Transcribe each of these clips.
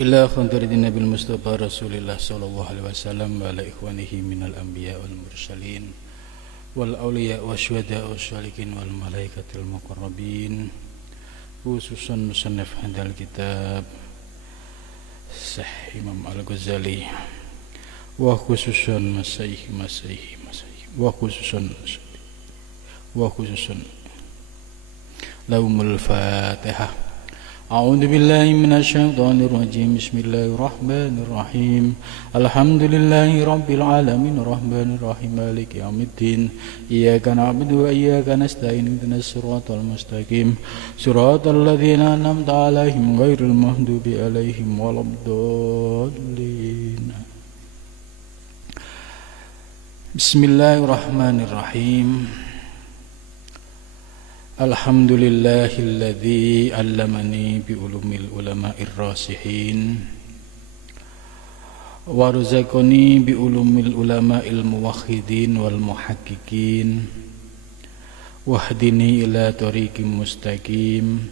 Ila khonturidin Nabil Mustafa Rasulillah sallallahu alaihi wasallam wa ala ikhwanihi minal anbiya wal mursalin wal awliya wa syuhada wa syalikin wal malaikatil muqarrabin, khususan musannaf hadal kitab Sahih Imam Al-Ghazali, wa khususan masaih wa khususan lahumul Fatihah. A'udzu billahi minasy syaithanir rajim. Bismillahirrahmanirrahim. Alhamdulillahi rabbil alamin arrahmanir rahim maliki yaumiddin. Iyyaka na'budu wa iyyaka nasta'in ihdinas siratal mustaqim. Siratal ladzina an'amta 'alaihim ghairil maghdubi 'alaihim waladdallin. Bismillahirrahmanirrahim. Alhamdulillahilladzi 'allamani bi ulumil ulama'ir rasihin wa razaqani bi ulumil ulama'il muwahhidin wal muhaqqiqin wahdini ila thoriqim mustaqim.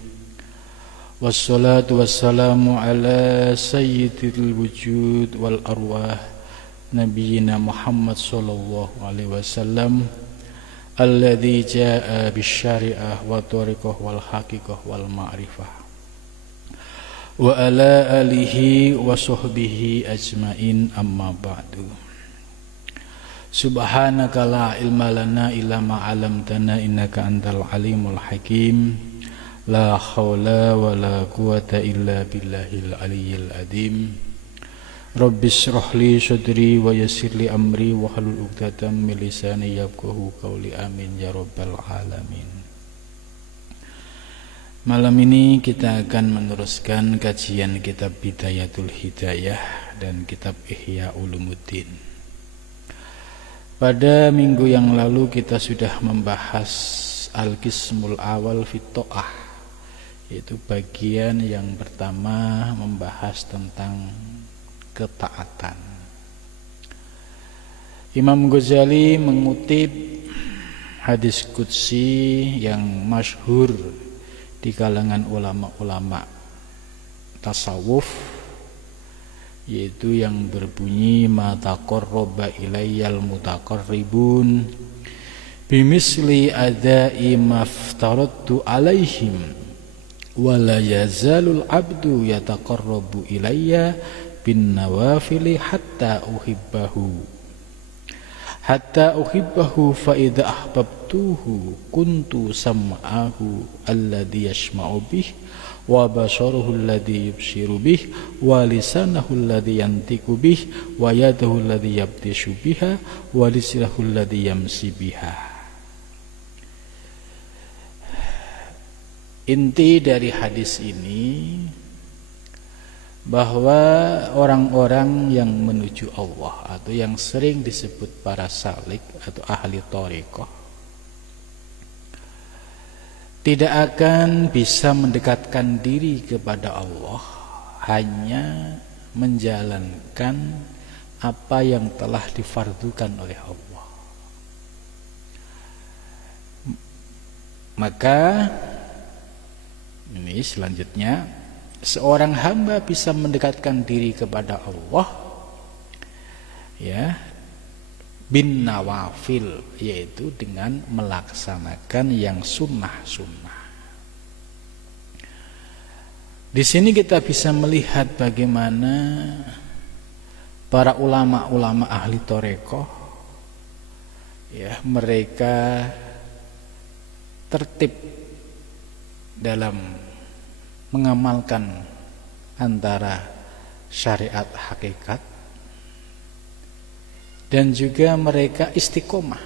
Wassalatu wassalamu ala sayyidil wujud wal arwah nabiyyina Muhammad sallallahu alaihi wasallam alladzi jaa bisyari'ah wa tariqah wal haqiqah wal ma'rifah wa ala alihi wa sahbihi ajmain, amma ba'du. Subhanaka la ilma lana illa ma 'allamtana innaka antal alimul hakim. La haula wa la quwata illa billahil aliyyil azim. Rabbi shrah li sadri wa yassir li amri wa hlul 'uqdatam min lisani yafqahu qawli, amin ya rabbal alamin. Malam ini kita akan meneruskan kajian kitab Bidayatul Hidayah dan kitab Ihya Ulumuddin. Pada minggu yang lalu kita sudah membahas Al-Qismul Awal fit Ta'ah, yaitu bagian yang pertama membahas tentang ketaatan. Imam Ghazali mengutip hadis qudsi yang masyhur di kalangan ulama-ulama tasawuf, yaitu yang berbunyi ma taqarraba ilayyal mutaqarribun bimisli adai maftaradtu alaihim wa la yazalul abdu yataqarrabu ilayya bin nawafili hatta uhibbahu fa idza ahbabtuhu kuntu sam'ahu alladhi yasma'u bih wa basaruhu alladhi yubsiru bih wa lisanahu alladhi yantiqu bih wa yadahu alladhi yabtishu biha wa lisanahu alladhi yamsi biha. Inti dari hadis ini bahwa orang-orang yang menuju Allah atau yang sering disebut para salik atau ahli thariqah tidak akan bisa mendekatkan diri kepada Allah hanya menjalankan apa yang telah difardukan oleh Allah. Maka ini selanjutnya, seorang hamba bisa mendekatkan diri kepada Allah ya bin nawafil, yaitu dengan melaksanakan yang sunnah-sunnah. Di sini kita bisa melihat bagaimana para ulama-ulama ahli thariqah ya, mereka tertib dalam mengamalkan antara syariat hakikat dan juga mereka istiqomah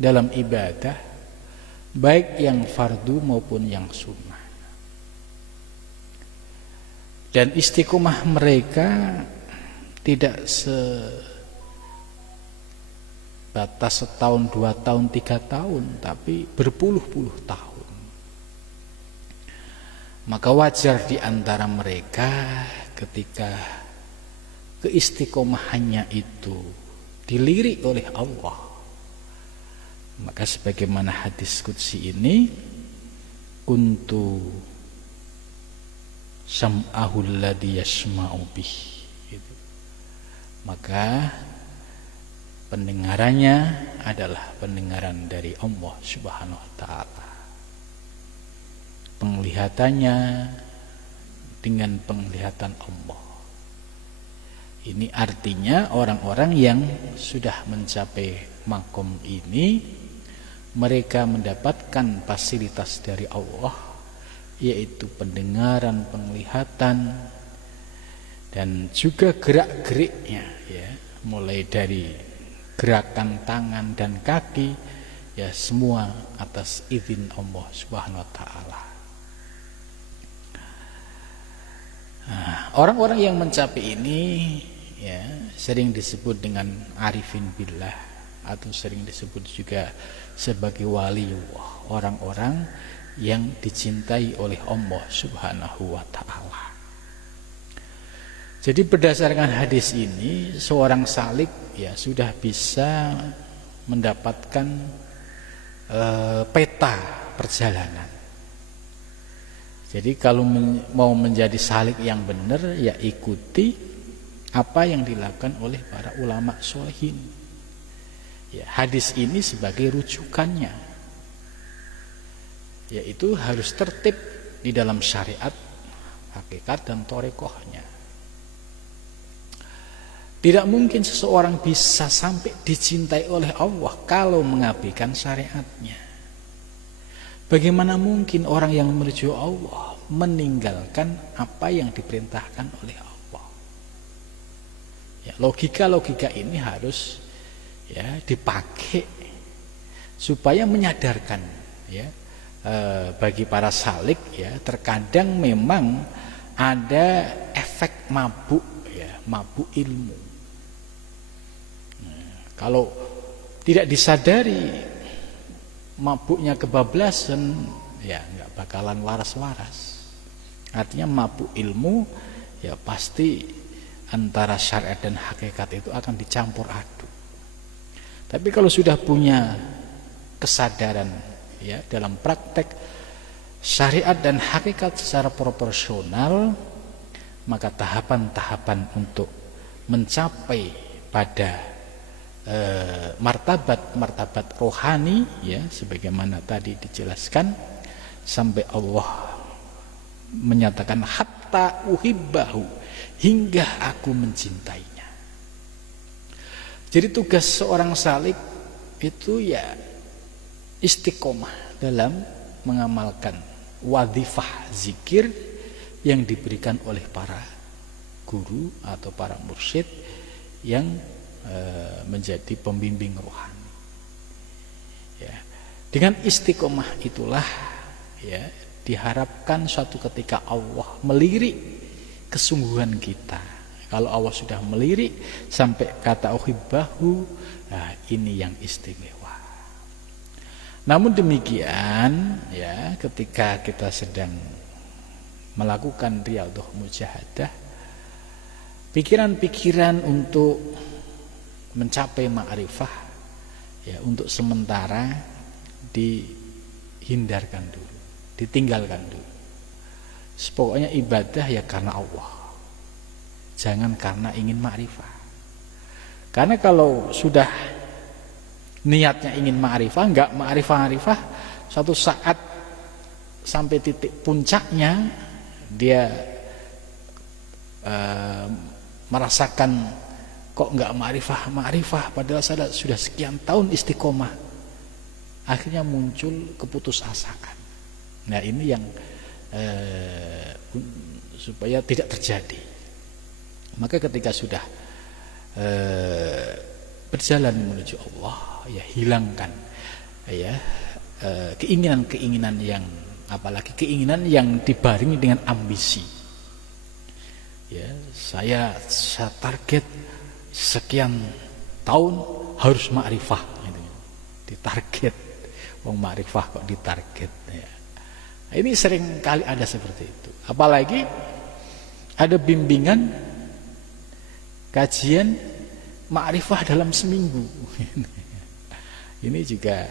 dalam ibadah baik yang fardu maupun yang sunnah. Dan istiqomah mereka tidak sebatas setahun, 2 tahun, 3 tahun, tapi berpuluh-puluh tahun. Maka wajar di antara mereka ketika keistiqomahannya itu dilirik oleh Allah, maka sebagaimana hadis qudsi ini, kuntu sam'ahul ladzi yasma'u bih. Gitu. Maka pendengarannya adalah pendengaran dari Allah Subhanahu wa taala. Penglihatannya dengan penglihatan Allah. Ini artinya orang-orang yang sudah mencapai makom ini, mereka mendapatkan fasilitas dari Allah, yaitu pendengaran, penglihatan, dan juga gerak-geriknya, ya, mulai dari gerakan tangan dan kaki, ya semua atas izin Allah Subhanahu wa taala. Nah, orang-orang yang mencapai ini, ya, sering disebut dengan arifin billah, atau sering disebut juga sebagai waliullah, orang-orang yang dicintai oleh Allah Subhanahu wa taala. Jadi berdasarkan hadis ini, seorang salik, ya, sudah bisa mendapatkan peta perjalanan. Jadi kalau mau menjadi salik yang benar, ya ikuti apa yang dilakukan oleh para ulama sholihin. Ya, hadis ini sebagai rujukannya, yaitu harus tertib di dalam syariat, hakikat dan thariqahnya. Tidak mungkin seseorang bisa sampai dicintai oleh Allah kalau mengabaikan syariatnya. Bagaimana mungkin orang yang menuju Allah meninggalkan apa yang diperintahkan oleh Allah? Ya, logika-logika ini harus, ya, dipakai supaya menyadarkan, ya, bagi para salik, ya, terkadang memang ada efek mabuk, ya, mabuk ilmu. Nah, kalau tidak disadari, mabuknya kebablasan, ya nggak bakalan waras-waras. Artinya mabuk ilmu, ya pasti antara syariat dan hakikat itu akan dicampur aduk. Tapi kalau sudah punya kesadaran, ya, dalam praktek syariat dan hakikat secara proporsional, maka tahapan-tahapan untuk mencapai pada martabat rohani, ya, sebagaimana tadi dijelaskan, sampai Allah menyatakan hatta uhibbahu, hingga aku mencintainya. Jadi tugas seorang salik itu, ya, istiqomah dalam mengamalkan wadhifah zikir yang diberikan oleh para guru atau para mursyid yang menjadi pembimbing rohani. Ya, dengan istiqomah itulah, ya, diharapkan suatu ketika Allah melirik kesungguhan kita. Kalau Allah sudah melirik sampai kata uhibbahu, nah ini yang istimewa. Namun demikian, ya, ketika kita sedang melakukan riyadhah mujahadah, pikiran-pikiran untuk mencapai ma'rifah, ya, untuk sementara dihindarkan dulu, ditinggalkan dulu. Pokoknya ibadah ya karena Allah, jangan karena ingin ma'rifah. Karena kalau sudah niatnya ingin ma'rifah, enggak ma'rifah, suatu saat sampai titik puncaknya dia merasakan kok enggak ma'rifah, padahal saya sudah sekian tahun istiqomah. Akhirnya muncul keputusasaan. Nah, ini yang supaya tidak terjadi. Maka ketika sudah berjalan menuju Allah, ya hilangkan, ya, keinginan-keinginan yang, apalagi keinginan yang dibarengi dengan ambisi. Ya, saya target sekian tahun harus ma'rifah, gitu. Ditarget, wong ma'rifah kok ditarget, ya. Nah, ini sering kali ada seperti itu. Apalagi ada bimbingan kajian ma'rifah dalam seminggu. Ini juga,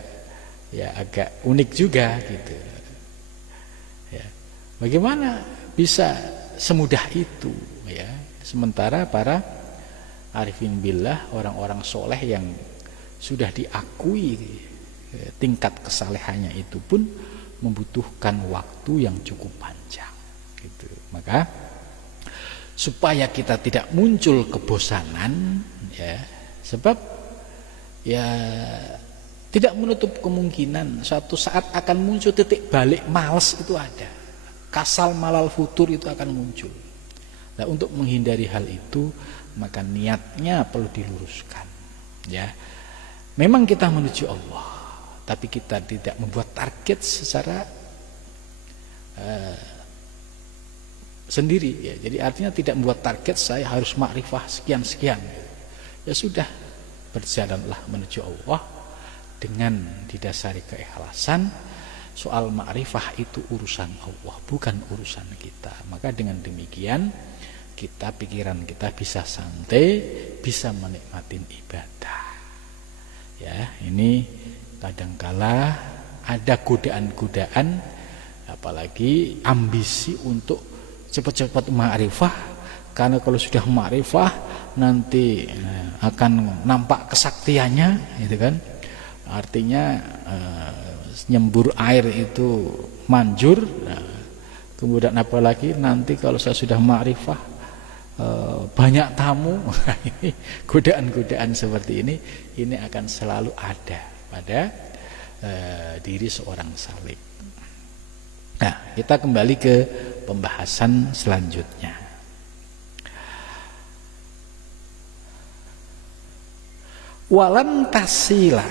ya, agak unik juga, gitu. Ya. Bagaimana bisa semudah itu ya. Sementara para arifin billah, orang-orang soleh yang sudah diakui tingkat kesalehannya itu pun membutuhkan waktu yang cukup panjang gitu. Maka supaya kita tidak muncul kebosanan ya, sebab ya tidak menutup kemungkinan suatu saat akan muncul titik balik malas, itu ada. Kasal malal futur itu akan muncul. Nah, untuk menghindari hal itu maka niatnya perlu diluruskan ya. Memang kita menuju Allah, tapi kita tidak membuat target secara sendiri ya. Jadi artinya tidak membuat target saya harus makrifah sekian-sekian. Ya sudah, berjalanlah menuju Allah dengan didasari keikhlasan. Soal makrifah itu urusan Allah, bukan urusan kita. Maka dengan demikian kita, pikiran kita bisa santai, bisa menikmati ibadah. Ya, ini kadangkala ada godaan-godaan, apalagi ambisi untuk cepat-cepat makrifah, karena kalau sudah makrifah nanti akan nampak kesaktiannya, gitu kan? Artinya nyembur air itu manjur. Kemudian apalagi nanti kalau saya sudah makrifah banyak tamu. Godaan-godaan seperti ini akan selalu ada pada diri seorang salik. Nah, kita kembali ke pembahasan selanjutnya. Walan tasila,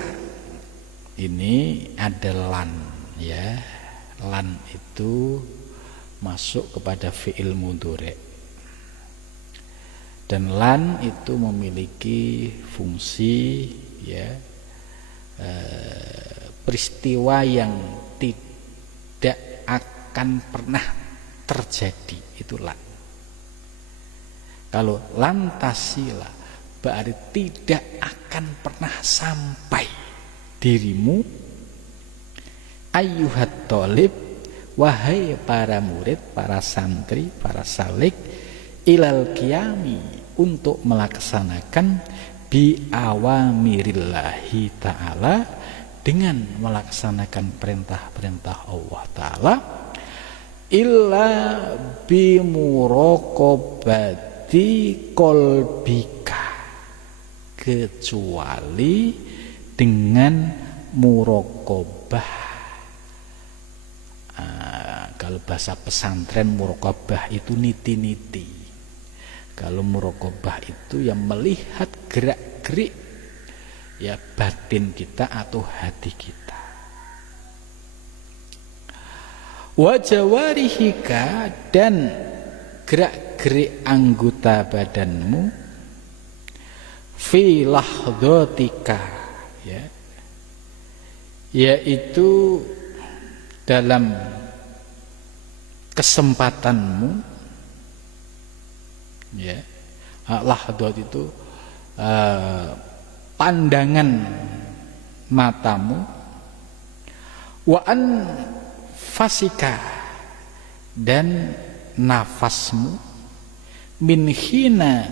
ini ada lan ya. Lan itu masuk kepada fi'il mudhari'. Dan lan itu memiliki fungsi ya, peristiwa yang tidak akan pernah terjadi, itu lan. Kalau lan tasila berarti tidak akan pernah sampai dirimu, ayyuhat thalib, wahai para murid, para santri, para salik, ilal qiyami, untuk melaksanakan bi awamirillahi ta'ala, dengan melaksanakan perintah-perintah Allah Ta'ala, illa bi muraqabati qalbika, kecuali dengan muraqabah. Kalau bahasa pesantren muraqabah itu niti-niti. Kalau muraqabah itu yang melihat gerak-gerik ya batin kita atau hati kita. Wa jawarihika, dan gerak-gerik anggota badanmu, fi lahdhatika ya, yaitu dalam kesempatanmu ya. Lahdhat itu pandangan matamu, wa an fasika, dan nafasmu, min hina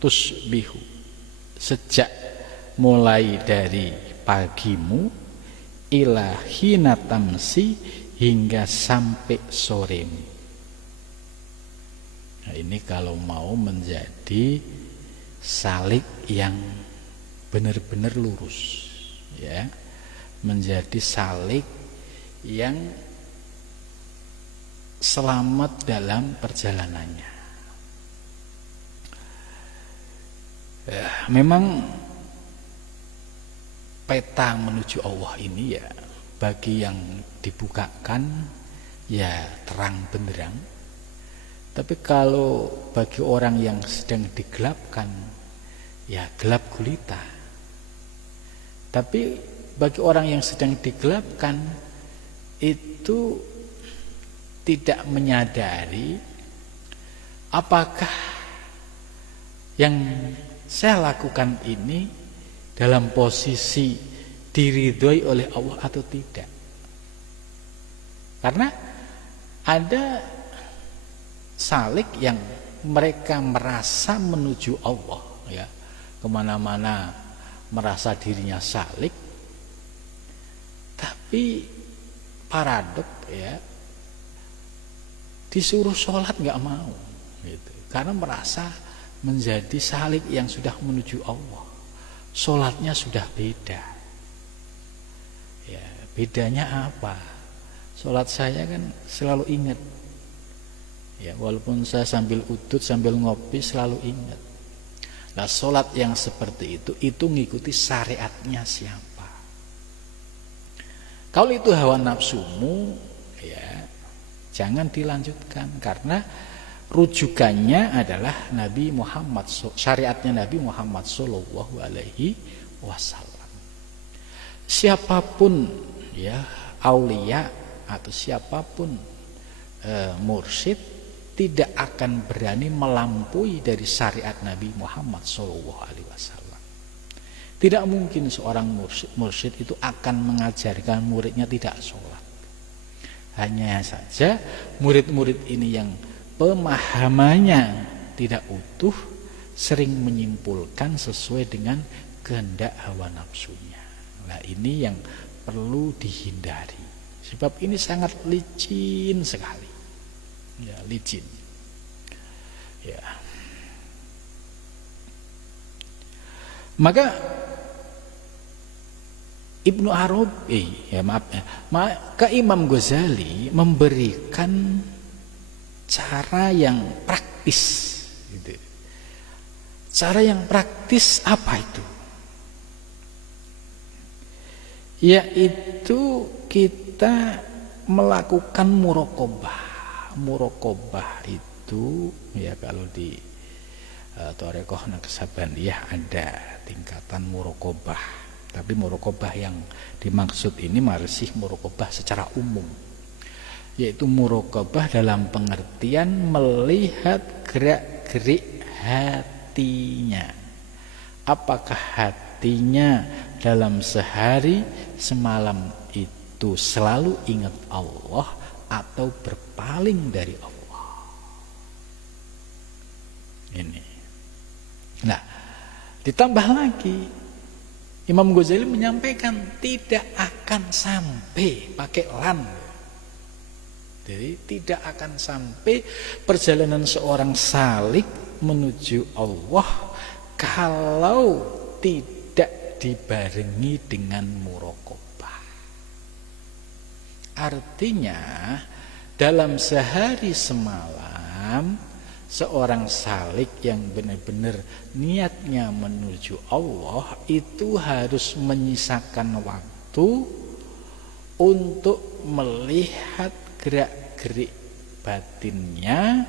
tusbihu, sejak mulai dari pagimu, ila hina tamsi, hingga sampai soremu. Nah, ini kalau mau menjadi salik yang benar-benar lurus ya, menjadi salik yang selamat dalam perjalanannya. Ya, memang peta menuju Allah ini ya, bagi yang dibukakan ya terang benderang. Tapi kalau bagi orang yang sedang digelapkan ya gelap gulita. Tapi bagi orang yang sedang digelapkan itu tidak menyadari apakah yang saya lakukan ini dalam posisi diridhoi oleh Allah atau tidak. Karena ada salik yang mereka merasa menuju Allah, ya, kemana-mana merasa dirinya salik, tapi paradok, ya, disuruh sholat nggak mau, gitu, karena merasa menjadi salik yang sudah menuju Allah, sholatnya sudah beda. Ya, bedanya apa? Sholat saya kan selalu ingat, ya, walaupun saya sambil udut sambil ngopi selalu ingat. Nah, sholat yang seperti itu ngikuti syariatnya siapa? Kalau itu hawa nafsumu, ya, jangan dilanjutkan, karena rujukannya adalah Nabi Muhammad, syariatnya Nabi Muhammad Sallallahu Alaihi Wasallam. Siapapun, ya, aulia atau siapapun mursyid tidak akan berani melampaui dari syariat Nabi Muhammad Sallallahu Alaihi Wasallam. Tidak mungkin seorang mursyid itu akan mengajarkan muridnya tidak sholat. Hanya saja murid-murid ini yang pemahamannya tidak utuh sering menyimpulkan sesuai dengan kehendak hawa nafsunya. Nah, ini yang perlu dihindari, sebab ini sangat licin sekali, ya, licin, ya. Maka Ibnu Arabi, ya maaf, ya, maka Imam Ghazali memberikan cara yang praktis, gitu. Cara yang praktis apa itu? Yaitu kita melakukan muraqabah. Muraqabah itu, ya, kalau di Thariqah Naqsabandiyah ada tingkatan muraqabah. Tapi muraqabah yang dimaksud ini masih muraqabah secara umum, yaitu muraqabah dalam pengertian melihat gerak-gerik hatinya. Apakah hatinya dalam sehari semalam itu selalu ingat Allah atau berpaling dari Allah? Ini. Nah, ditambah lagi Imam Ghazali menyampaikan tidak akan sampai pakai lan. Jadi tidak akan sampai perjalanan seorang salik menuju Allah kalau tidak dibarengi dengan muraqabah. Artinya dalam sehari semalam seorang salik yang benar-benar niatnya menuju Allah itu harus menyisakan waktu untuk melihat gerak-gerik batinnya,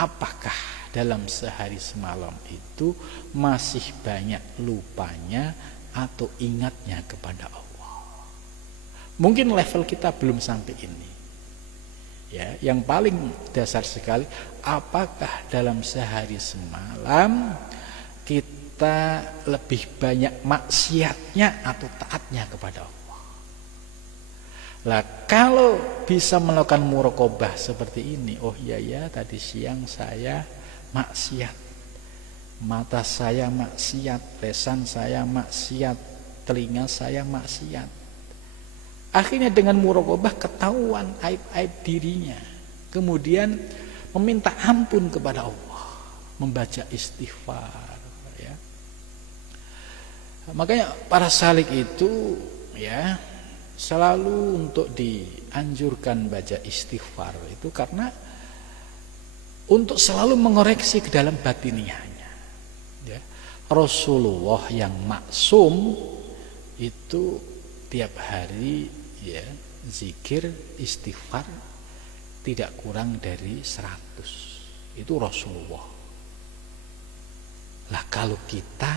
apakah dalam sehari semalam itu masih banyak lupanya atau ingatnya kepada Allah. Mungkin level kita belum sampai ini, ya. Yang paling dasar sekali, apakah dalam sehari semalam kita lebih banyak maksiatnya atau taatnya kepada Allah. Lah, kalau bisa melakukan muraqabah seperti ini, oh iya ya, tadi siang saya maksiat, mata saya maksiat, lisan saya maksiat, telinga saya maksiat. Akhirnya dengan muraqabah ketahuan aib-aib dirinya. Kemudian meminta ampun kepada Allah, membaca istighfar, ya. Makanya para salik itu, ya, selalu untuk dianjurkan baca istighfar itu karena untuk selalu mengoreksi ke dalam batiniahnya, ya. Rasulullah yang maksum itu tiap hari, ya, zikir istighfar tidak kurang dari 100. Itu Rasulullah. Lah, kalau kita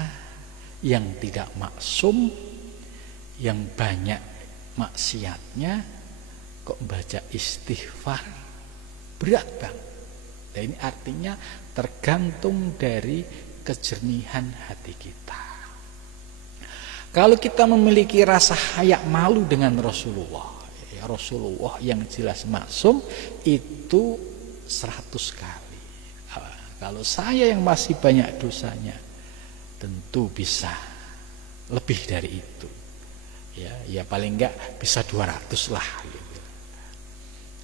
yang tidak maksum, yang banyak maksiatnya, kok baca istighfar berat bang. Nah, ini artinya tergantung dari kejernihan hati kita. Kalau kita memiliki rasa haya malu dengan Rasulullah, ya, Rasulullah yang jelas maksum itu 100 kali. Kalau saya yang masih banyak dosanya, tentu bisa lebih dari itu. Ya paling enggak bisa 200 lah gitu.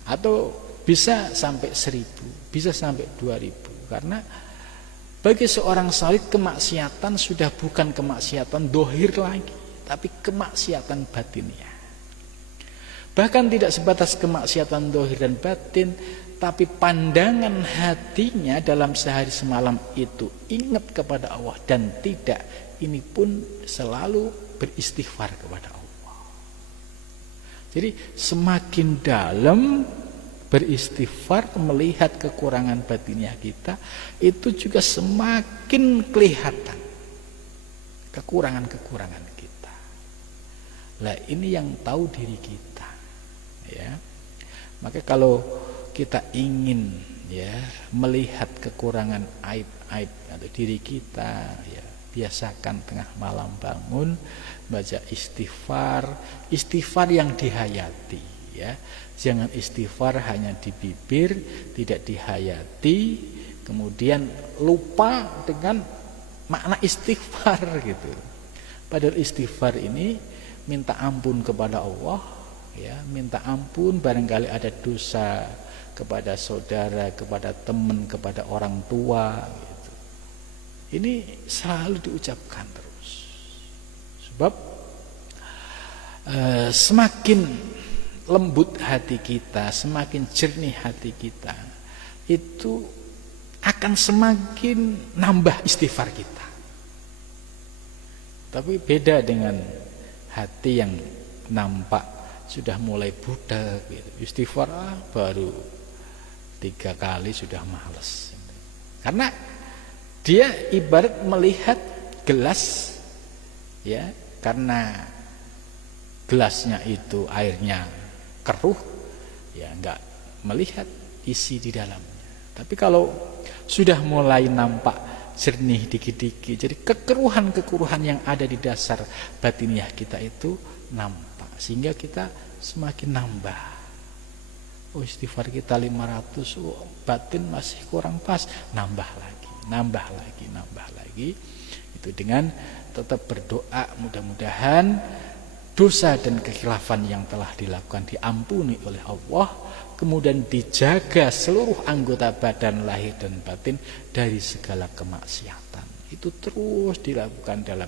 Atau bisa sampai 1000, bisa sampai 2000. Karena bagi seorang salih kemaksiatan sudah bukan kemaksiatan dohir lagi, tapi kemaksiatan batinnya. Bahkan tidak sebatas kemaksiatan dohir dan batin, tapi pandangan hatinya dalam sehari semalam itu ingat kepada Allah dan tidak, ini pun selalu beristighfar kepada Allah. Jadi semakin dalam beristighfar, melihat kekurangan batinnya kita, itu juga semakin kelihatan kekurangan-kekurangan kita. Lah ini yang tahu diri kita, ya. Maka kalau kita ingin melihat kekurangan aib-aib atau diri kita, biasakan tengah malam bangun baca istighfar yang dihayati, ya. Jangan istighfar hanya di bibir, tidak dihayati, kemudian lupa dengan makna istighfar gitu. Padahal istighfar ini minta ampun kepada Allah, ya, minta ampun barangkali ada dosa kepada saudara, kepada teman, kepada orang tua gitu. Ini selalu diucapkan terus. Sebab semakin lembut hati kita, semakin jernih hati kita, itu akan semakin nambah istighfar kita. Tapi beda dengan hati yang nampak sudah mulai budak gitu. Istighfar baru 3 kali sudah malas. Karena dia ibarat melihat gelas, ya, karena gelasnya itu airnya keruh, ya enggak melihat isi di dalamnya. Tapi kalau sudah mulai nampak jernih dikit-dikit, jadi kekeruhan-kekeruhan yang ada di dasar batiniah kita itu nampak, sehingga kita semakin nambah. Oh, istighfar kita 500, oh, batin masih kurang pas, nambah lagi. Itu dengan tetap berdoa, mudah-mudahan dosa dan kekhilafan yang telah dilakukan diampuni oleh Allah, kemudian dijaga seluruh anggota badan lahir dan batin dari segala kemaksiatan. Itu terus dilakukan dalam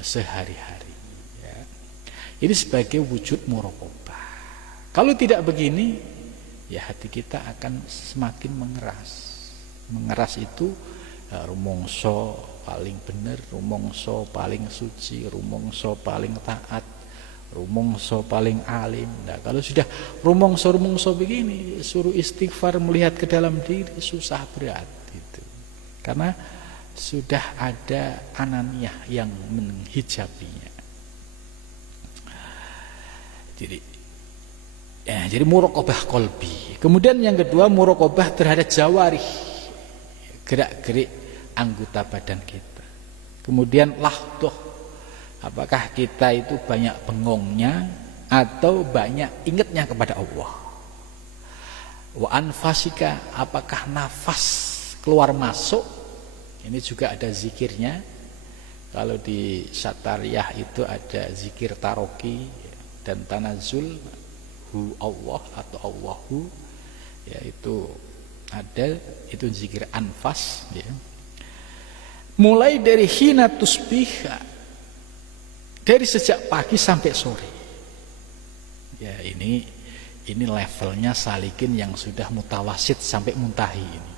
sehari-hari, ya. Ini sebagai wujud muraqabah. Kalau tidak begini, ya hati kita akan semakin mengeras. Mengeras itu rumongso paling benar, rumongso paling suci, rumongso paling taat, rumongso paling alim. Nah, kalau sudah rumongso begini, suruh istighfar melihat ke dalam diri susah berat gitu. Karena sudah ada ananiyah yang menghijabinya. Jadi muraqabah qalbi. Kemudian yang kedua muraqabah terhadap jawarih, gerak-gerik anggota badan kita. Kemudian lahdoh, apakah kita itu banyak bengongnya atau banyak ingatnya kepada Allah. Wa anfasika, apakah nafas keluar masuk, ini juga ada zikirnya. Kalau di Satariyah itu ada zikir taroki dan tanazul, hu Allah atau Allahu, ya itu ada, itu zikir anfas, ya. Mulai dari hina tusbiha, dari sejak pagi sampai sore. Ya ini levelnya salikin yang sudah mutawasid sampai muntahi ini.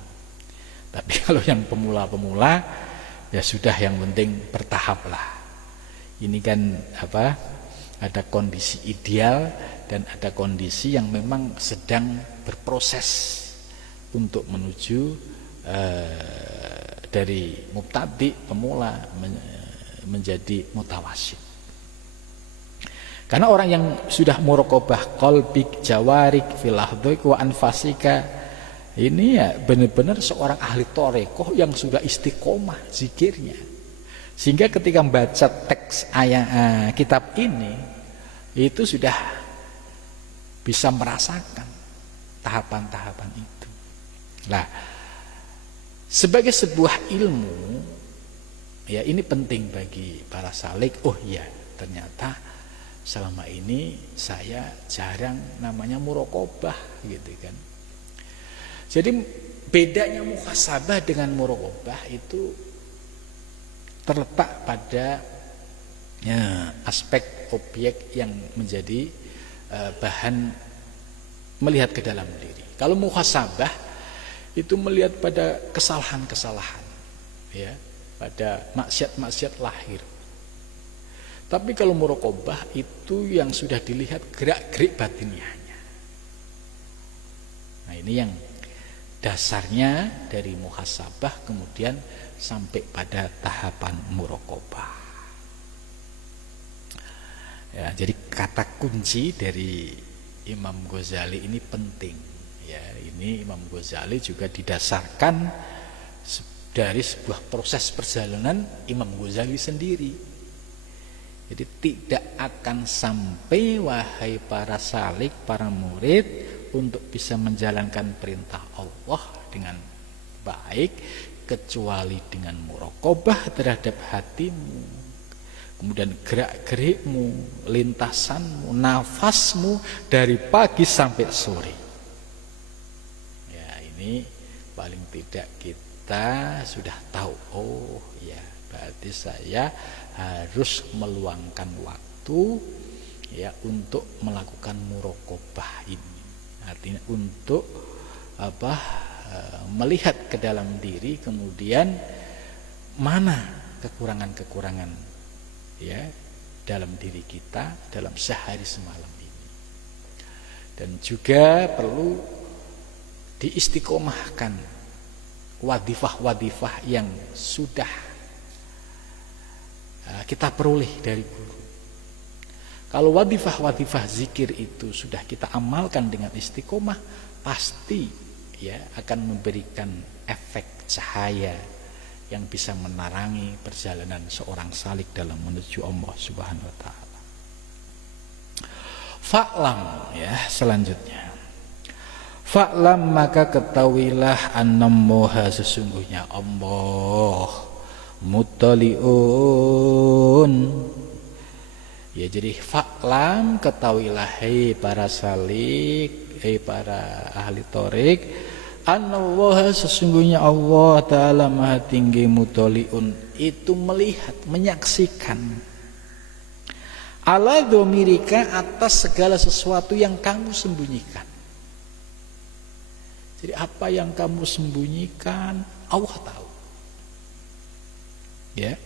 Tapi kalau yang pemula-pemula ya sudah, yang penting bertahap lah. Ini kan ada kondisi ideal dan ada kondisi yang memang sedang berproses untuk menuju dari mubtadi pemula menjadi mutawasid. Karena orang yang sudah muraqabah qalbik jawarik fil ahdhik wa anfasika, ini ya benar-benar seorang ahli thariqah yang sudah istiqomah zikirnya. Sehingga ketika membaca teks ayat kitab ini itu sudah bisa merasakan tahapan-tahapan itu. Nah, sebagai sebuah ilmu, ya ini penting bagi para salik. Oh ya, ternyata selama ini saya jarang namanya muraqabah gitu kan. Jadi bedanya muhasabah dengan muraqabah itu terletak pada aspek objek yang menjadi bahan melihat ke dalam diri. Kalau muhasabah itu melihat pada kesalahan-kesalahan, ya, pada maksiat-maksiat lahir. Tapi kalau muraqabah itu yang sudah dilihat gerak-gerik batiniahnya. Nah, ini yang dasarnya dari muhasabah kemudian sampai pada tahapan muraqabah. Ya, jadi kata kunci dari Imam Ghazali ini penting. Ya, ini Imam Ghazali juga didasarkan dari sebuah proses perjalanan Imam Ghazali sendiri. Jadi tidak akan sampai wahai para salik, para murid, untuk bisa menjalankan perintah Allah dengan baik kecuali dengan muraqabah terhadap hatimu, kemudian gerak-gerikmu, lintasanmu, nafasmu dari pagi sampai sore. Ya, ini paling tidak kita sudah tahu. Oh ya, berarti saya harus meluangkan waktu ya untuk melakukan muraqabah ini. Artinya untuk melihat ke dalam diri, kemudian mana kekurangan-kekurangan ya dalam diri kita dalam sehari semalam ini. Dan juga perlu diistiqomahkan wadifah-wadifah yang sudah kita peroleh dari guru. Kalau wadifah-wadifah zikir itu sudah kita amalkan dengan istiqomah, pasti ya akan memberikan efek cahaya yang bisa menerangi perjalanan seorang salik dalam menuju Allah Subhanahu wa taala. Fa'lam, ya, selanjutnya. Fa'lam, maka ketahuilah annallaha, sesungguhnya Allah muttali'un. Ya, jadi fa'lam, ketahuilah hai para salik, hai para ahli tarik, anallaha, sesungguhnya Allah Ta'ala maha tinggi, muttali'un, itu melihat, menyaksikan, ala dhamirika, atas segala sesuatu yang kamu sembunyikan. Jadi apa yang kamu sembunyikan Allah tahu. Ya.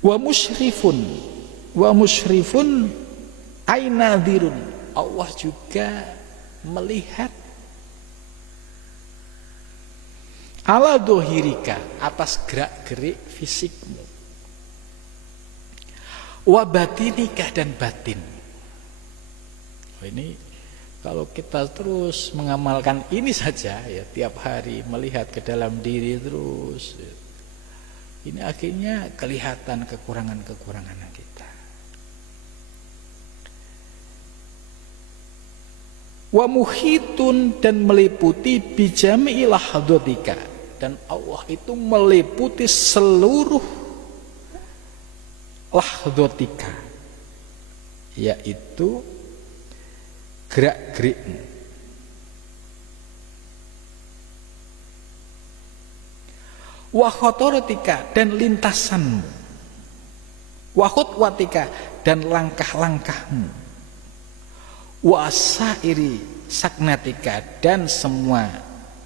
Wa musyrifun ainadhirun, Allah juga melihat ala dohirika, atas gerak-gerik fisikmu, wa batinika, dan batin. Ini kalau kita terus mengamalkan ini saja ya, tiap hari melihat ke dalam diri terus, ini akhirnya kelihatan kekurangan-kekurangan kita. Wa muhitun, dan meliputi bijami'i lahadhatika, dan Allah itu meliputi seluruh lahadhatika, yaitu gerak-gerikmu. Wa khotaratika, dan lintasanmu. Wa khutwatika, dan langkah-langkahmu. Wa sairi saknatika, dan semua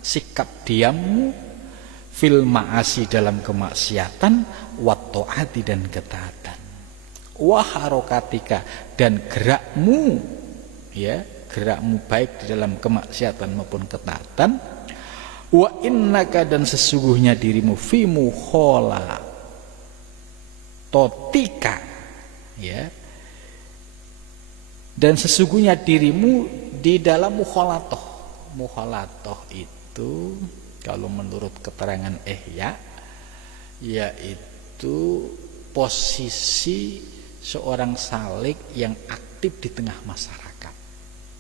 sikap diammu, fil ma'asi, dalam kemaksiatan, wa ta'ati, dan ketaatan. Wa harokatika, dan gerakmu, ya, gerakmu baik di dalam kemaksiatan maupun ketaatan. Wa innaka, dan sesungguhnya dirimu, fi mukhala totika, ya, dan sesungguhnya dirimu di dalam mukhalatoh. Mukhalatoh itu kalau menurut keterangan Ihya, yaitu posisi seorang salik yang aktif di tengah masyarakat.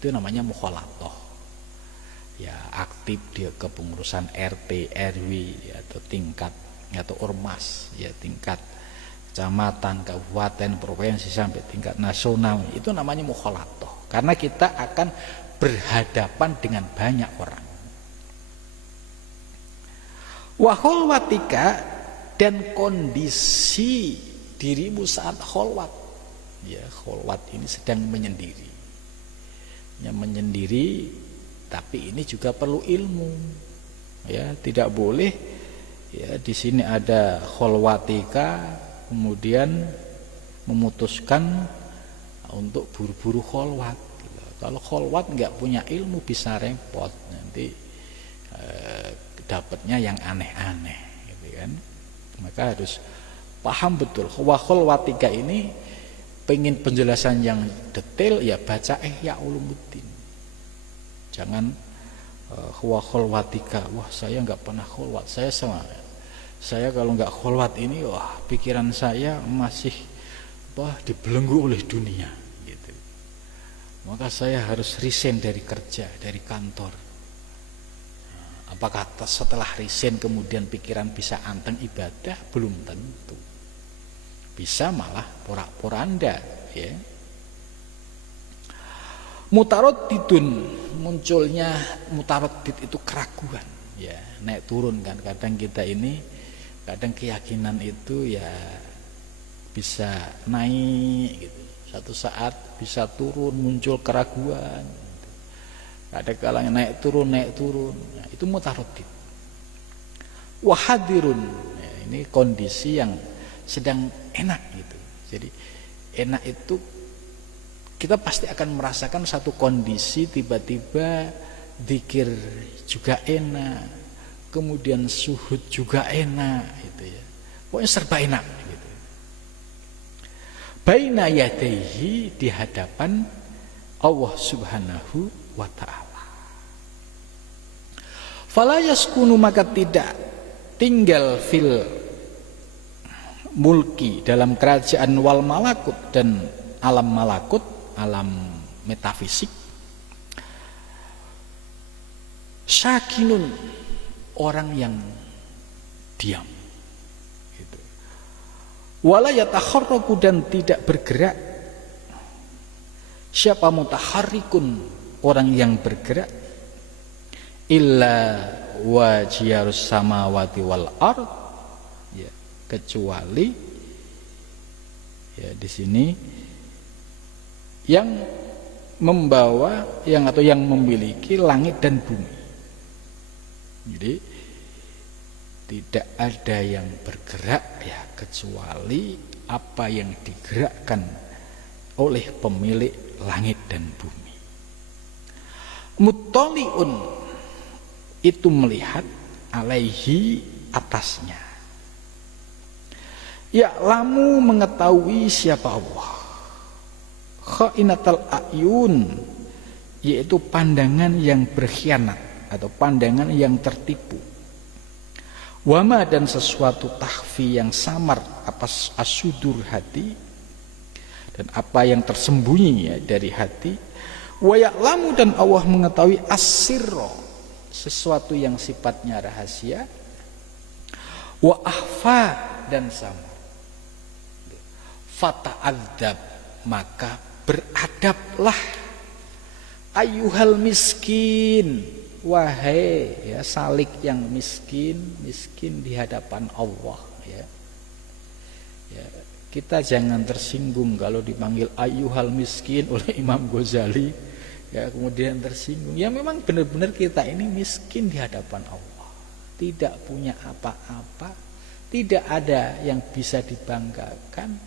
Itu namanya mukhalatoh. ya aktif di kepengurusan RT, RW ya, atau tingkat atau ormas ya, tingkat kecamatan, kabupaten, provinsi sampai tingkat nasional, itu namanya mukhalatoh. Karena kita akan berhadapan dengan banyak orang. Wa kholwatika, dan kondisi dirimu saat kholwat. Ya, kholwat ini sedang menyendiri. Ya, menyendiri, tapi ini juga perlu ilmu. Ya, tidak boleh ya di sini ada kholwatika kemudian memutuskan untuk buru-buru kholwat. Kalau kholwat nggak punya ilmu bisa repot, nanti dapatnya yang aneh-aneh, gitu kan. Maka harus paham betul. Wa kholwatika ini pengen penjelasan yang detail ya baca Ihya Ulumuddin. Jangan wa kholwatika, wah saya nggak pernah kholwat, saya kalau nggak kholwat ini wah pikiran saya masih dibelenggu oleh dunia gitu. Maka saya harus resign dari kerja, dari kantor. Apakah setelah resign kemudian pikiran bisa anteng ibadah? Belum tentu. Bisa malah porak-poranda ya. Mutaraddidun, munculnya mutaraddid itu keraguan ya, naik turun kan. Kadang kita ini kadang keyakinan itu ya bisa naik gitu. Satu saat bisa turun, muncul keraguan gitu. Ada kalanya naik turun nah, itu mutaraddid. Wahadirun ya, ini kondisi yang sedang enak gitu. Jadi enak itu kita pasti akan merasakan satu kondisi tiba-tiba zikir juga enak, kemudian suhud juga enak gitu ya. Pokoknya serba enak gitu. Baina yadaihi, di hadapan Allah Subhanahu wa taala. Fala yaskunu, maka tidak tinggal fil mulki, dalam kerajaan, wal malakut, dan alam malakut, alam metafisik, sakinun, orang yang diam gitu. Wala yatakharraku, dan tidak bergerak. Siapa mutaharrikun, orang yang bergerak, illa wajiyarus samawati wal ard ya, kecuali ya di sini yang membawa atau yang memiliki langit dan bumi. Jadi tidak ada yang bergerak ya kecuali apa yang digerakkan oleh pemilik langit dan bumi. Muttaliun, itu melihat, alaihi, atasnya. Ya'lamu, mengetahui siapa Allah. Khainatal a'yun, yaitu pandangan yang berkhianat atau pandangan yang tertipu. Wama, dan sesuatu takhfi yang samar atas asudur hati, dan apa yang tersembunyi ya dari hati. Wa ya'lamu, dan Allah mengetahui as-sirra, sesuatu yang sifatnya rahasia. Wa akhfa, dan samar. Fata'adzab, maka beradablah, ayyuhal miskin, wahai ya salik yang miskin di hadapan Allah ya. Ya, kita jangan tersinggung kalau dipanggil ayyuhal miskin oleh Imam Ghazali ya, kemudian tersinggung. Ya memang benar-benar kita ini miskin di hadapan Allah, tidak punya apa-apa, tidak ada yang bisa dibanggakan,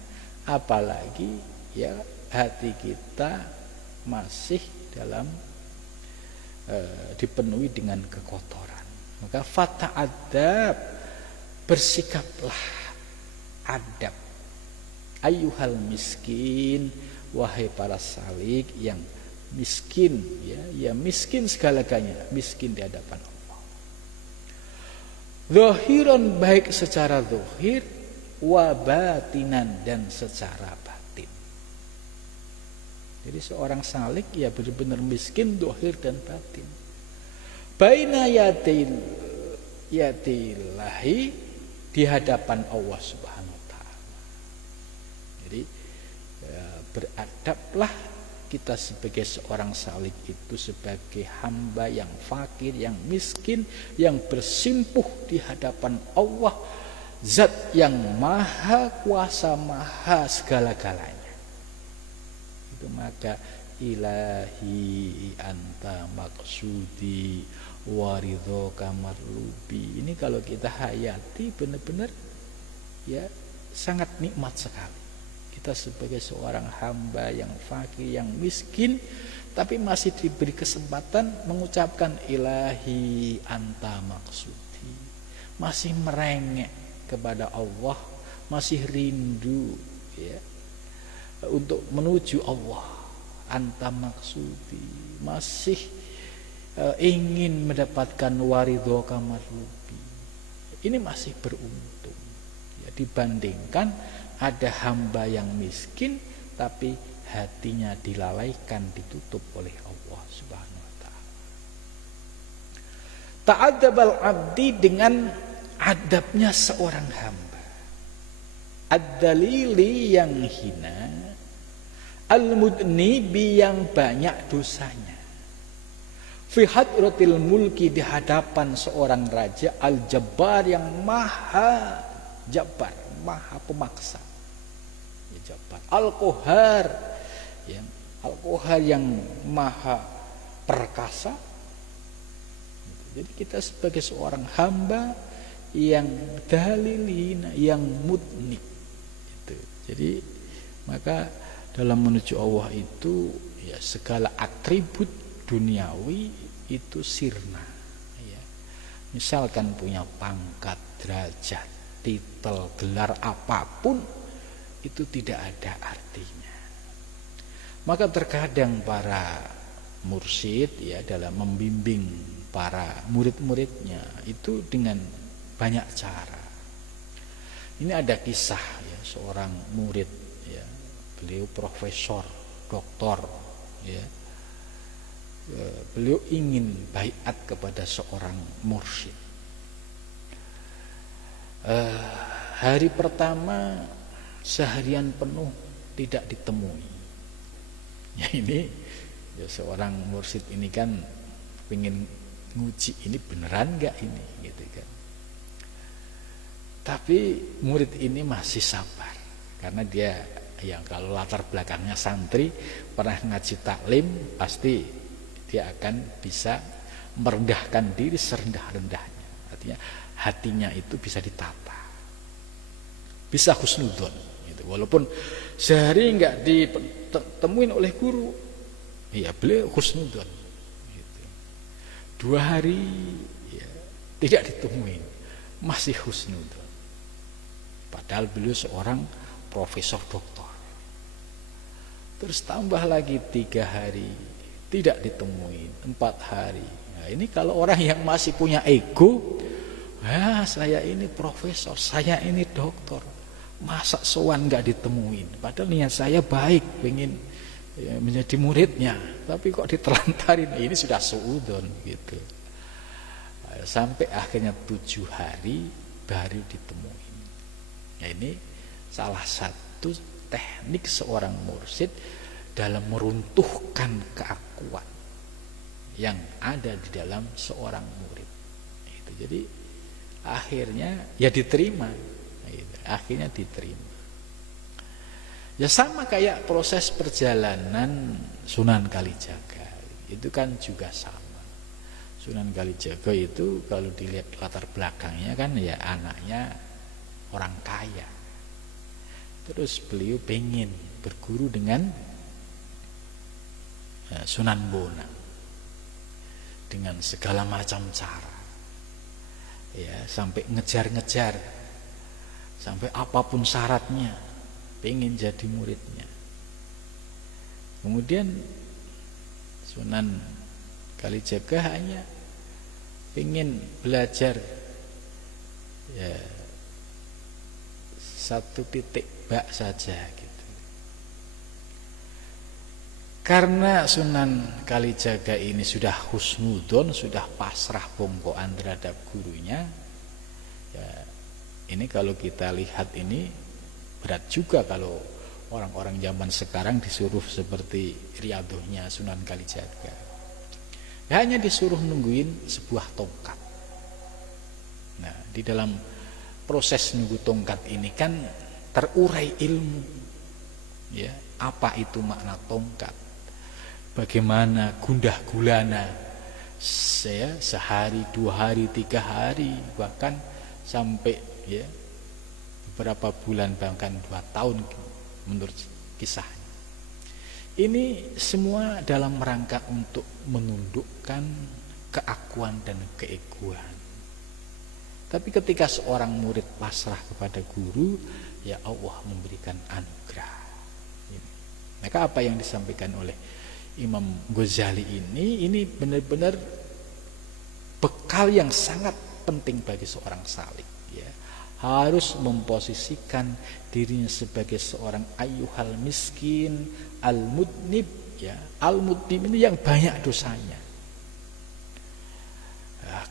apalagi ya hati kita masih dalam dipenuhi dengan kekotoran. Maka fata'adzab, bersikaplah adab, ayyuhal miskin, wahai para salik yang miskin ya miskin segala-galanya, miskin di hadapan Allah. Zahiran, baik secara zahir, wa batinan, dan secara batin. Jadi seorang salik ya benar-benar miskin zahir dan batin. baina yatillahi, di hadapan Allah Subhanahu wa taala. Jadi beradablah kita sebagai seorang salik itu sebagai hamba yang fakir, yang miskin, yang bersimpuh di hadapan Allah, zat yang maha kuasa, maha segala-galanya. Itu maka ilahi anta maksudi waridhoka marlubi. Ini kalau kita hayati benar-benar ya sangat nikmat sekali. Kita sebagai seorang hamba yang fakir, yang miskin, tapi masih diberi kesempatan mengucapkan ilahi anta maksudi. Masih merengek kepada Allah, masih rindu ya untuk menuju Allah. Anta maksudi, masih ingin mendapatkan waridhoka marlubi. Ini masih beruntung ya, dibandingkan ada hamba yang miskin tapi hatinya dilalaikan, ditutup oleh Allah Subhanahu wa taala. Ta'adzabal abdi, dengan adabnya seorang hamba. Ad-dalili yang hina, al-mudnibi yang banyak dosanya. Fi hadratil mulki, di hadapan seorang raja, al-jabbar yang maha jabbar, maha pemaksa. Ya, jabbar. Al-qahar, yang al-qahar yang maha perkasa. Jadi kita sebagai seorang hamba yang dalilina, yang mudnib itu. Jadi maka dalam menuju Allah itu ya segala atribut duniawi itu sirna ya. Misalkan punya pangkat, derajat, titel, gelar apapun itu tidak ada artinya. Maka terkadang para mursyid ya dalam membimbing para murid-muridnya itu dengan banyak cara. Ini ada kisah ya, seorang murid ya, beliau profesor, doktor ya. Beliau ingin baiat kepada seorang mursyid. Hari pertama seharian penuh tidak ditemui. Ya ini ya, seorang mursyid ini kan ingin nguji ini beneran enggak ini gitu kan. Tapi murid ini masih sabar karena dia yang kalau latar belakangnya santri, pernah ngaji taklim, pasti dia akan bisa merendahkan diri serendah-rendahnya. Artinya hatinya itu bisa ditata, bisa husnudzon gitu. Walaupun sehari enggak ditemuin oleh guru, ya beliau husnudzon gitu. 2 hari ya, tidak ditemuin, masih husnudzon. Padahal beliau seorang profesor doktor. Terus tambah lagi 3 hari tidak ditemuin, 4 hari. Nah, ini kalau orang yang masih punya ego, ya saya ini profesor, saya ini doktor, masa sowan nggak ditemuin? Padahal niat saya baik, pengen ya, menjadi muridnya, tapi kok ditelantarin? Ini sudah suudon gitu. Sampai akhirnya 7 hari baru ditemuin. Nah, ini salah satu teknik seorang mursyid dalam meruntuhkan keakuan yang ada di dalam seorang murid. Itu. Jadi akhirnya ya diterima. Akhirnya diterima. Ya sama kayak proses perjalanan Sunan Kalijaga. Itu kan juga sama. Sunan Kalijaga itu kalau dilihat latar belakangnya kan ya anaknya orang kaya. Terus beliau pengen berguru dengan Sunan Bonang dengan segala macam cara ya, sampai ngejar-ngejar, sampai apapun syaratnya pengen jadi muridnya. Kemudian Sunan Kalijaga hanya pengen belajar ya 1 titik bak saja gitu. Karena Sunan Kalijaga ini sudah husnudon, sudah pasrah bongkoan terhadap gurunya, ya, ini kalau kita lihat ini berat juga kalau orang-orang zaman sekarang disuruh seperti riadohnya Sunan Kalijaga. Ya, hanya disuruh nungguin sebuah tongkat. Nah, di dalam proses nunggu tongkat ini kan terurai ilmu. Ya, apa itu makna tongkat? Bagaimana gundah gulana saya sehari, 2 hari, 3 hari, bahkan sampai ya beberapa bulan, bahkan 2 tahun menurut kisahnya. Ini semua dalam rangka untuk menundukkan keakuan dan keegoan. Tapi ketika seorang murid pasrah kepada guru, ya Allah memberikan anugerah. Maka apa yang disampaikan oleh Imam Ghazali ini benar-benar bekal yang sangat penting bagi seorang salik, ya. Harus memposisikan dirinya sebagai seorang ayyuhal miskin al-mudnib, ya. Al-mudnib ini yang banyak dosanya.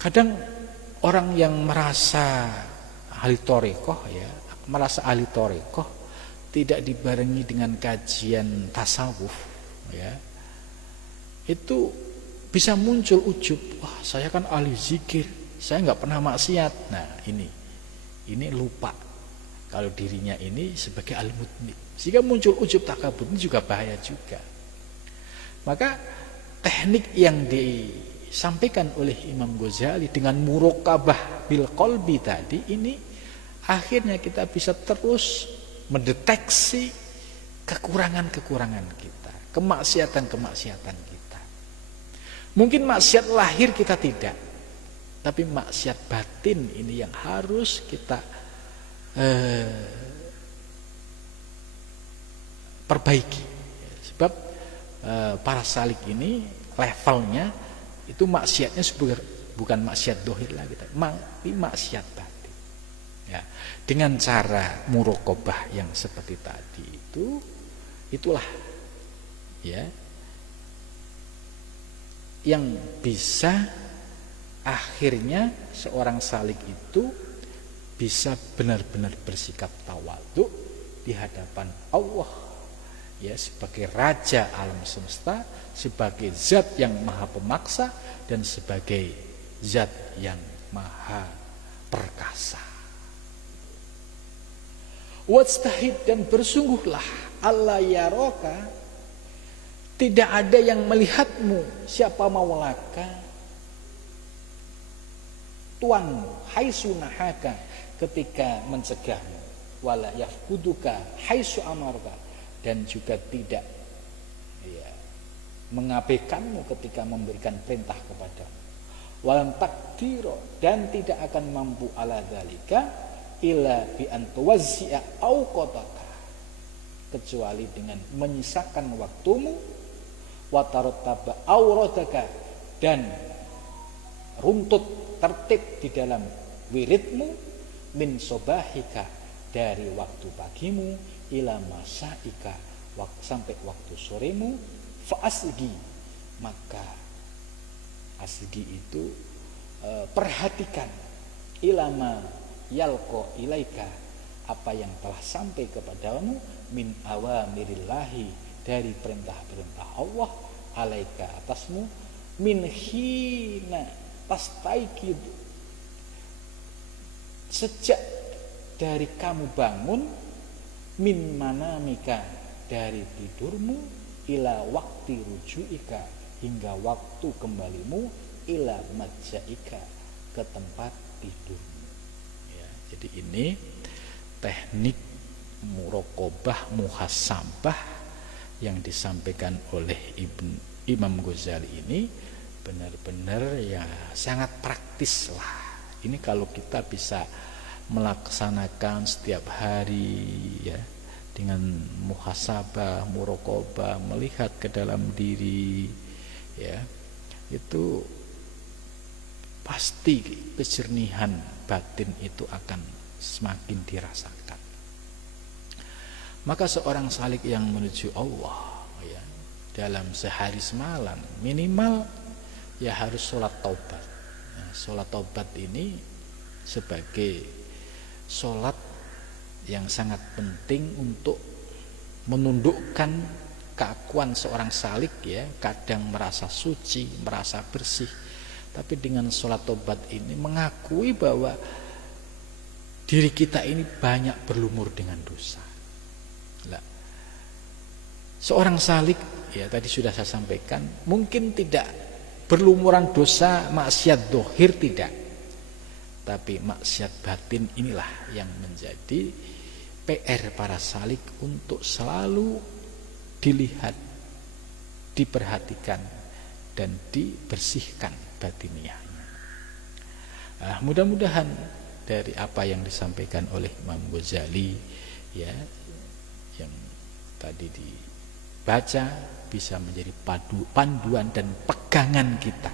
Kadang orang yang merasa ahli thariqah, ya, merasa ahli thariqah tidak dibarengi dengan kajian tasawuf, ya, itu bisa muncul ujub. Wah, saya kan ahli zikir, saya nggak pernah maksiat. Nah, ini lupa kalau dirinya ini sebagai al-mudnib, sehingga muncul ujub takabur. Ini juga bahaya juga. Maka teknik yang disampaikan oleh Imam Ghazali dengan muraqabah bil qalbi tadi ini, akhirnya kita bisa terus mendeteksi kekurangan-kekurangan kita, kemaksiatan-kemaksiatan kita. Mungkin maksiat lahir kita tidak, tapi maksiat batin ini yang harus kita perbaiki. Sebab para salik ini levelnya itu maksiatnya bukan maksiat dohir lagi, tapi maksiat batin. Ya, dengan cara muraqabah yang seperti tadi itulah, ya, yang bisa akhirnya seorang salik itu bisa benar-benar bersikap tawadhu di hadapan Allah, ya, sebagai raja alam semesta, sebagai zat yang maha pemaksa dan sebagai zat yang maha perkasa. Wastahid, dan bersungguhlah, Allah yaraka, tidak ada yang melihatmu, siapa maulaka, tuanmu, haitsu nahaka, ketika mencegahmu, wala yafkuduka haitsu amarka, dan juga tidak, ya, mengabaikanmu ketika memberikan perintah kepadamu, walam takdiro, dan tidak akan mampu ala dzalika illa bi an tuwazzi'a awqataka, kecuali dengan menyisakan waktumu, watarottaba auradaka, dan runtut tertib di dalam wiridmu, min sobahika, dari waktu pagimu, ila masaika, sampai waktu soremu, fa asgi, maka asgi itu perhatikan, ilama yalqo ilaika, apa yang telah sampai kepadamu, min awamirillahi, dari perintah-perintah Allah, alaika, atasmu, min hina tastaikid, sejak dari kamu bangun, min manamika, dari tidurmu, ila wakti rujuika, hingga waktu kembalimu, ila madjaika, ke tempat tidurmu. Ya, jadi ini teknik muraqabah muhasabah yang disampaikan oleh Imam Ghazali ini benar-benar ya sangat praktis lah. Ini kalau kita bisa melaksanakan setiap hari, ya, dengan muhasabah, muraqabah, melihat ke dalam diri, ya, itu pasti kejernihan batin itu akan semakin dirasakan. Maka seorang salik yang menuju Allah, ya, dalam sehari semalam minimal ya harus sholat taubat. Nah, sholat taubat ini sebagai sholat yang sangat penting untuk menundukkan keakuan seorang salik ya, kadang merasa suci, merasa bersih, tapi dengan sholat taubat ini mengakui bahwa diri kita ini banyak berlumur dengan dosa. Lah, seorang salik ya tadi sudah saya sampaikan mungkin tidak berlumuran dosa maksiat dohir tidak, tapi maksiat batin inilah yang menjadi PR para salik untuk selalu dilihat, diperhatikan dan dibersihkan batiniahnya. Nah, mudah-mudahan dari apa yang disampaikan oleh Imam Ghazali ya, yang tadi dibaca bisa menjadi panduan dan pegangan kita.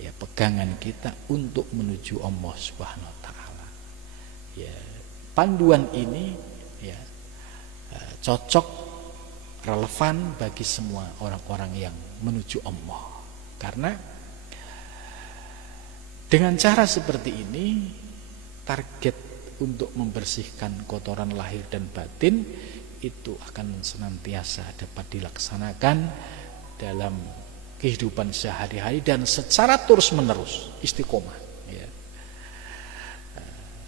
Ya, pegangan kita untuk menuju Allah Subhanahu wa taala. Ya, panduan ini ya cocok, relevan bagi semua orang-orang yang menuju Allah. Karena dengan cara seperti ini target untuk membersihkan kotoran lahir dan batin itu akan senantiasa dapat dilaksanakan dalam kehidupan sehari-hari dan secara terus-menerus istiqomah ya.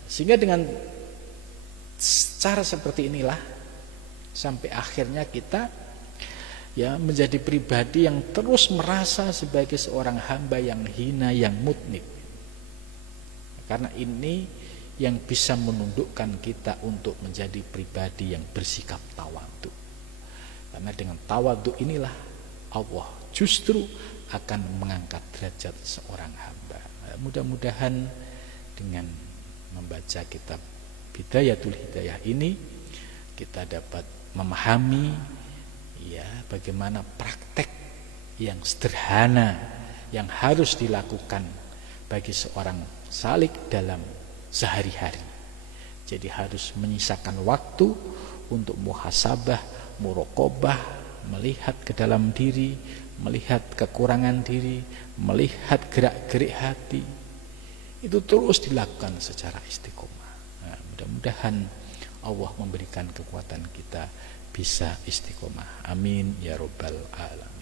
Sehingga dengan cara seperti inilah sampai akhirnya kita ya menjadi pribadi yang terus merasa sebagai seorang hamba yang hina, yang mudnib. Karena ini yang bisa menundukkan kita untuk menjadi pribadi yang bersikap tawadhu. Karena dengan tawadhu inilah Allah justru akan mengangkat derajat seorang hamba. Mudah-mudahan dengan membaca kitab Bidayatul Hidayah ini kita dapat memahami ya bagaimana praktek yang sederhana yang harus dilakukan bagi seorang salik dalam sehari-hari. Jadi harus menyisakan waktu untuk muhasabah, muraqabah, melihat ke dalam diri, melihat kekurangan diri, melihat gerak-gerik hati. Itu terus dilakukan secara istiqomah. Nah, mudah-mudahan Allah memberikan kekuatan kita bisa istiqomah. Amin ya rabbal alamin.